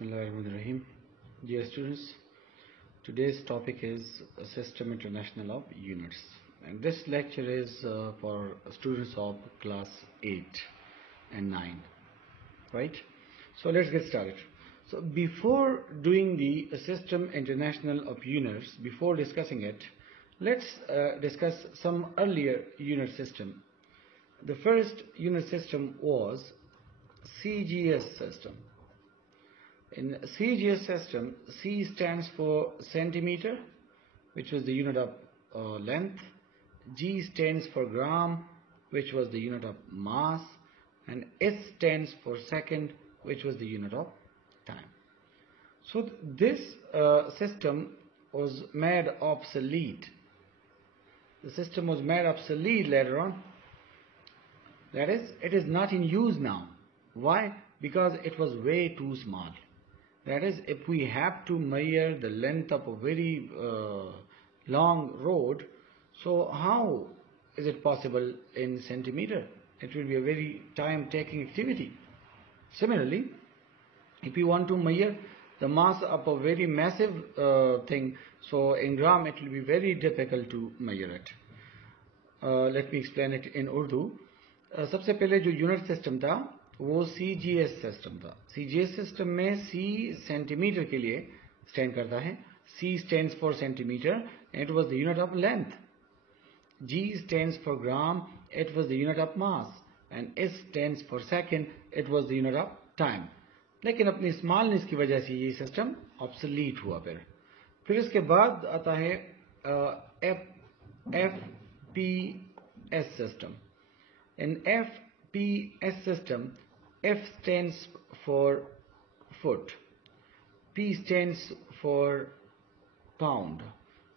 Bismillahirrahmanirrahim. Dear students, today's topic is System International of Units, and this lecture is for students of class 8 and 9, right? So let's get started. So before doing the System International of Units, before discussing it, let's discuss some earlier unit system. The first unit system was CGS system. In CGS system, C stands for centimeter, which was the unit of length. G stands for gram, which was the unit of mass, and S stands for second, which was the unit of time. So this system was made obsolete. The system was made obsolete later on. That is, it is not in use now. Why? Because it was way too small. That is, if we have to measure the length of a very long road, so how is it possible in centimeter? It will be a very time-taking activity. Similarly, if you want to measure the mass of a very massive thing, so in gram it will be very difficult to measure it. Let me explain it in Urdu. सबसे पहले जो unit system था वो CGS system था. CGS system में C centimetre के लिए stand करता है. C stands for centimeter and it was the unit of length. G stands for gram, it was the unit of mass, and S stands for second, it was the unit of time. लेकिन अपनी smallness की वजह से ये system obsolete हुआ. फिर इसके बाद आता है FPS system. In FPS system, F stands for foot, P stands for pound,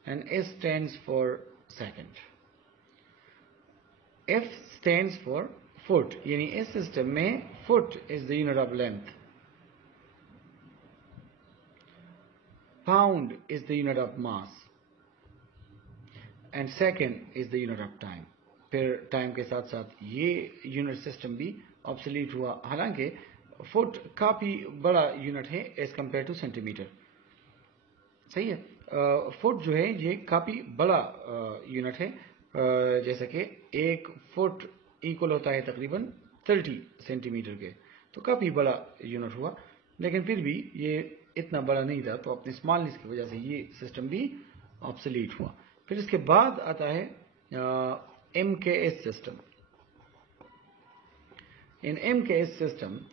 and S stands for second. F stands for foot, यानी इस system में foot is the unit of length, pound is the unit of mass, and second is the unit of time. फिर time के साथ साथ ये unit system भी obsolete हुआ. हालांकि फुट काफ़ी बड़ा यूनिट है एज कम्पेयर टू सेंटीमीटर. सही है. फुट जो है ये काफ़ी बड़ा यूनिट है. जैसे कि एक फुट इक्वल होता है तकरीबन 30 सेंटीमीटर के, तो काफ़ी बड़ा यूनिट हुआ. लेकिन फिर भी ये इतना बड़ा नहीं था, तो अपने स्मॉलनेस की वजह से ये सिस्टम भी ऑब्सोलीट हुआ. फिर इसके बाद आता है MKS system. In MKS system,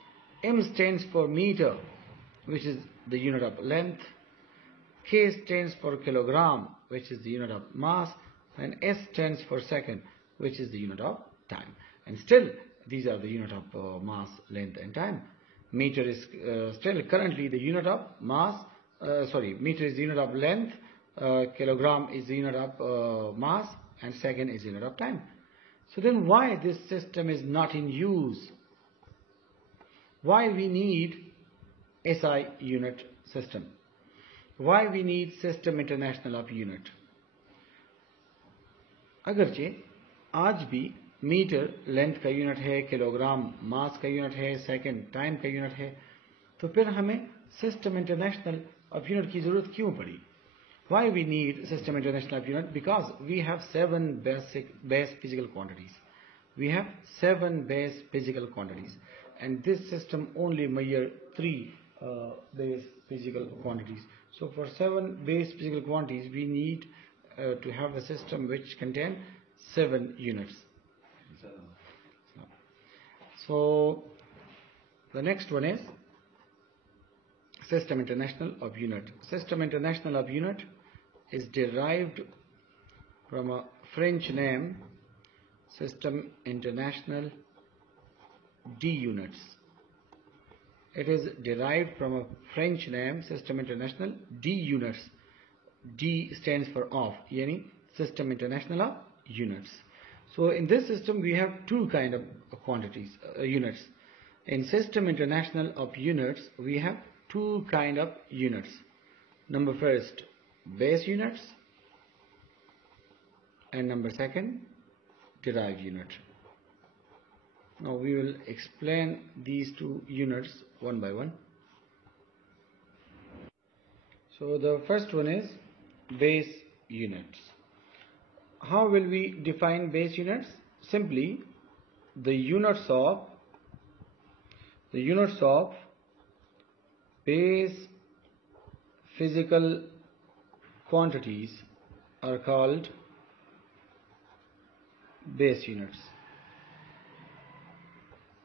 M stands for meter, which is the unit of length. K stands for kilogram, which is the unit of mass, and S stands for second, which is the unit of time. And still, these are the unit of mass, length, and time. Meter is still currently the unit of mass. Meter is the unit of length. Kilogram is the unit of mass, and second is unit of time. So then why this system is not in use? Why we need SI unit system? Why we need System International of Unit? अगरचे आज भी metre length का unit है, kilogram mass का unit है, second time का unit है, तो फिर हमें सिस्टम इंटरनेशनल ऑफ यूनिट की जरूरत क्यों पड़ी? Why we need System International of Unit? Because we have 7 base physical quantities. We have 7 base physical quantities, and this system only measure 3 base physical quantities. So for 7 base physical quantities, we need to have a system which contain 7 units. So the next one is System International of Unit. System International of Unit is derived from a French name, System International D units. It is derived from a French name, System International D units. D stands for of, yani System International of Units. So in this system we have two kind of quantities, units. In System International of Units we have two kind of units. Number first, base units, and number second, derived unit. Now we will explain these two units one by one. So the first one is base units. How will we define base units? Simply the units of base physical quantities are called base units.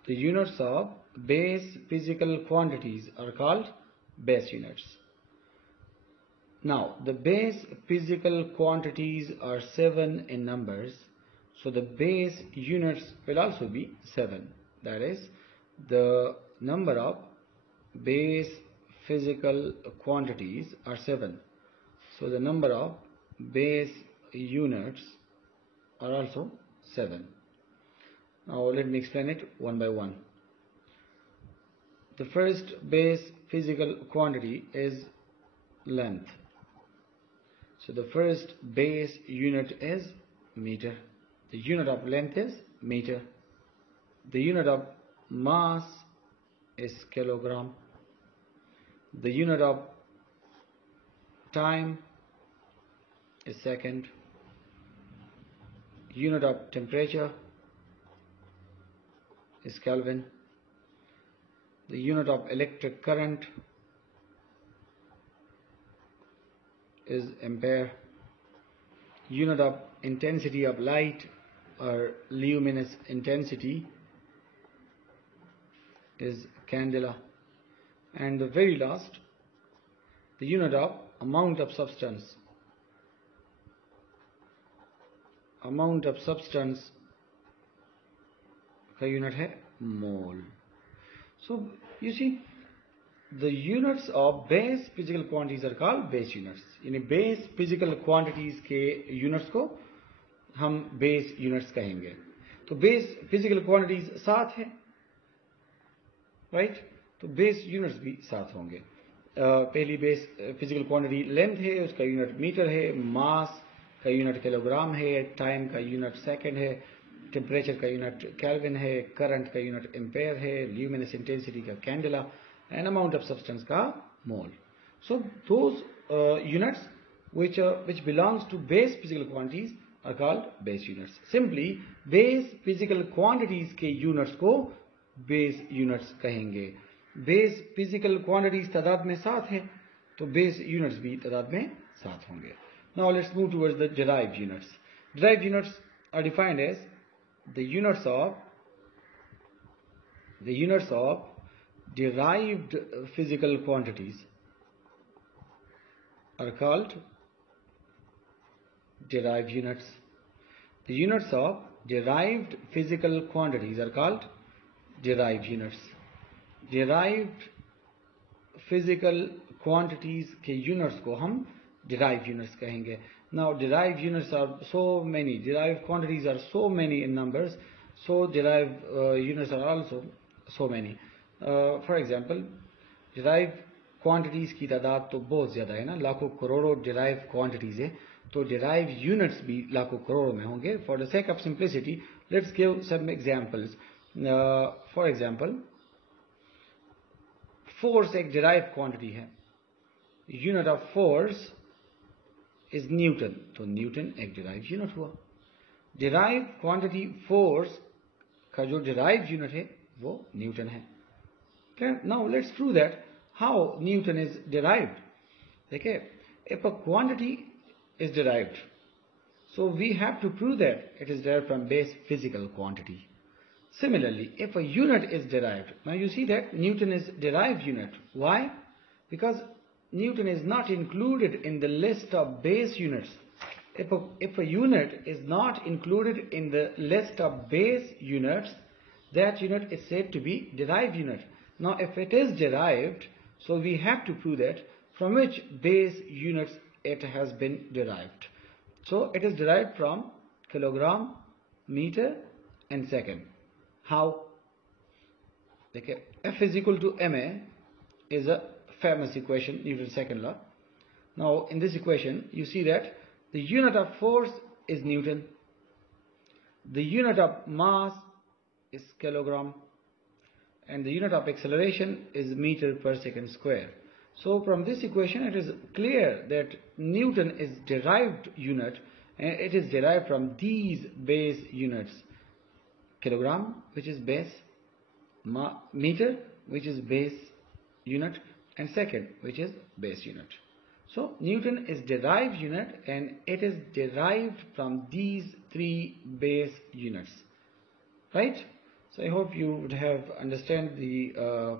The units of base physical quantities are called base units. Now, the base physical quantities are 7 in numbers, so the base units will also be 7. That is, the number of base physical quantities are 7. So the number of base units are also 7. Now let me explain it one by one. The first base physical quantity is length. So the first base unit is meter. The unit of length is meter. The unit of mass is kilogram. The unit of time is second. Unit of temperature is Kelvin. The unit of electric current is ampere. Unit of intensity of light or luminous intensity is candela. And the very last, the unit of amount of substance. Amount of substance का unit है mole. So you see, the units of base physical quantities are called base units. यानी base physical quantities के units को हम base units कहेंगे. तो base physical quantities 7 है, right? तो base units भी 7 होंगे. पहली base physical quantity length है, उसका unit meter है, mass का unit किलोग्राम है, time का unit second है, temperature का unit Kelvin है, current का unit ampere है, luminous intensity का candela, and amount of substance का mole. So those units which belongs to base physical quantities are called base units. Simply base physical quantities के units को base units कहेंगे. Base physical quantities तादाद में 7 है, तो base units भी तादाद में 7 होंगे. Now let's move towards the derived units. Derived units are defined as the units of derived physical quantities are called derived units. The units of derived physical quantities are called derived units. Derived physical quantities के units को हम derived units कहेंगे. Now derived units are so many, derived quantities are so many in numbers, so derived units are also so many. For example, derived quantities की तादाद तो बहुत ज़्यादा है ना, लाखों करोड़ों derived quantities है, तो derived units भी लाखों करोड़ों में होंगे. For the sake of simplicity, let's give some examples. For example, force एक derived quantity है. Unit of force is Newton, तो Newton एक derived unit हुआ. Derived quantity force का जो derived unit है वो Newton है. Okay, now let's prove that how Newton is derived. देखिए, if a quantity is derived, so we have to prove that it is derived from base physical quantity. Similarly, if a unit is derived, now you see that Newton is derived unit. Why? Because Newton is not included in the list of base units. If a unit is not included in the list of base units, that unit is said to be derived unit. Now if it is derived, so we have to prove that from which base units it has been derived. So it is derived from kilogram, meter and second. How? Okay. F is equal to ma is a famous equation, Newton's second law. Now in this equation you see that the unit of force is Newton, the unit of mass is kilogram, and the unit of acceleration is meter per second square. So from this equation it is clear that Newton is derived unit, and it is derived from these base units: kilogram, which is base, meter, which is base unit, and second, which is base unit. So Newton is derived unit, and it is derived from these three base units, right? So I hope you would have understand the